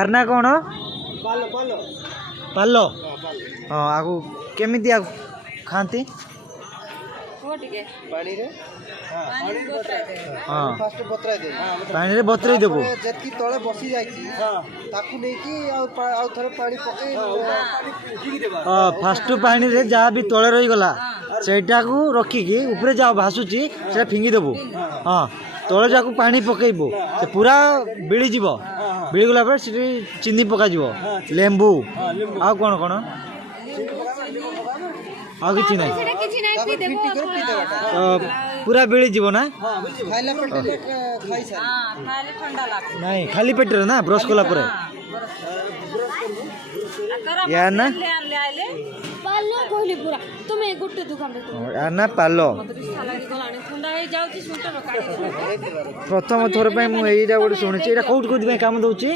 are ना कौन पालो पालो पाल हाँ पालो हाँ आगु केमी खाती पानी रे हाँ पानी बतराई दे हाँ फास्ट बतराई दे पानी रे बतरे देबो जेतकी तळे बसी जाईची ताकू नै की आउ थरे पानी पके हाँ फास्ट पानी रे जहाँ भी तले रही गला सेटा को रखिकी ऊपर जहाँ भासुची से फिंगी देबो हाँ तले जाकू पानी पकेबो से पूरा बिड़ी जीव बिड़ी गला पर से चीनी पका जीव लेंबू आ कौन कौन आ किछि नहीं पूरा बिड़ी जीव ना खाइला पेट खाई सारी नहीं खाली पेट रे ना ब्रश कला पर यार ना पालो कहली पूरा तुम गोटे दुकान रे यार ना पालो ठंडा हो जाउची सुटर काढी प्रथम थोर पे मु एइटा गोटे शुणुची एटा कोउट कोउट काम दउची